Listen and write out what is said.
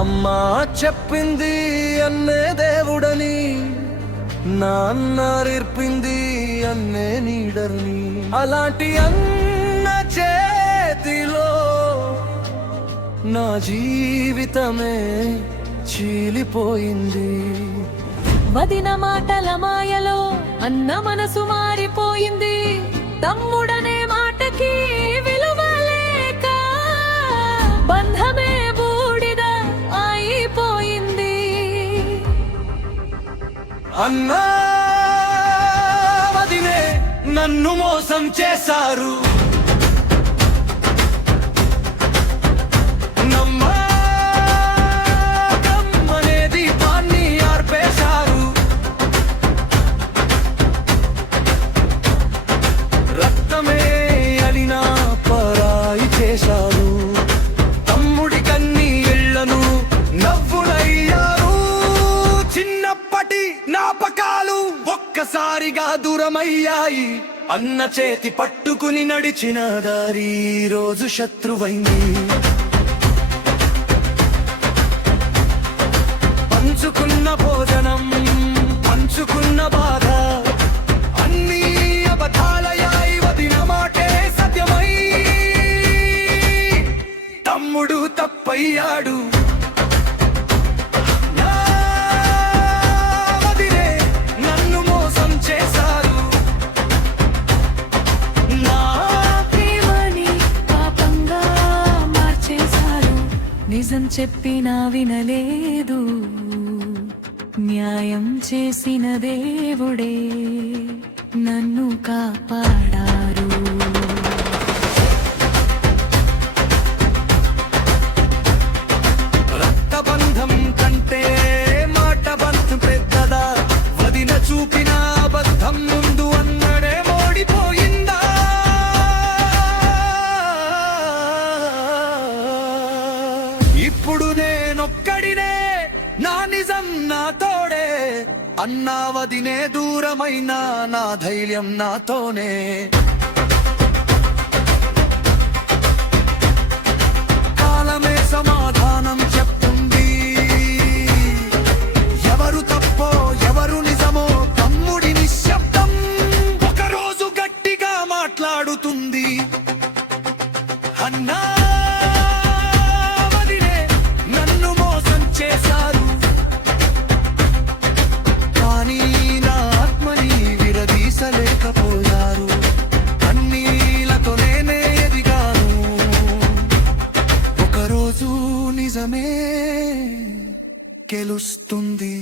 అమ్మా చెప్పింది అన్నే దేవుడని, నాన్న నేర్పింది అన్నే నీడని. అలాంటి అన్న చేతిలో నా జీవితమే చీలిపోయింది. వదిన మాటల మాయలో అన్న మనసు మారిపోయింది. తమ్ముడనే మాటకి విలువ లేక బంధమే బూడిద అయిపోయింది. అన్నా వదినే నన్ను మోసం చేశారు. తమ్ముడి కన్ని ఇళ్లను నవ్వులయ్యారు. చిన్నప్పటి జ్ఞాపకాలు ఒక్కసారిగా దూరమయ్యాయి. అన్న చేతి పట్టుకుని నడిచిన దారి రోజు శత్రువైంది. పంచుకున్న భోజనం, పంచుకున్న బాధ అన్నీ అబద్ధాలయాయి. వదిన మాటే సత్యమై తమ్ముడు తప్పయ్యాడు. వదినే నన్ను మోసం చేశారు. నా ప్రేమని పాపంగా మార్చేశారు. నిజం చెప్పినా వినలేదు. న్యాయం చేసిన దేవుడే నన్ను కాపాడారు. రక్తబంధం కంటే మాట బంధం పెద్దదా? వదిన చూపిన అబద్ధం ముందు అన్నడే మోడిపోయిందా? ఇప్పుడు నేనొక్కడినే, నా నిజం నా తోడే. అన్నా వదినే దూరమైన నా ధైర్యం నాతోనే. కాలమే సమాధానం చెప్తుంది. ఎవరు తప్పో ఎవరు నిజమో తమ్ముడి నిశ్శబ్దం ఒకరోజు గట్టిగా మాట్లాడుతుంది. అన్నా వదినే నన్ను మోసం చేశారు. కానీ నా ఆత్మని విడదీసలేకపోయారు. అన్నీలతో నేనే ఎదిగాను. ఒకరోజు నిజమే గెలుస్తుంది.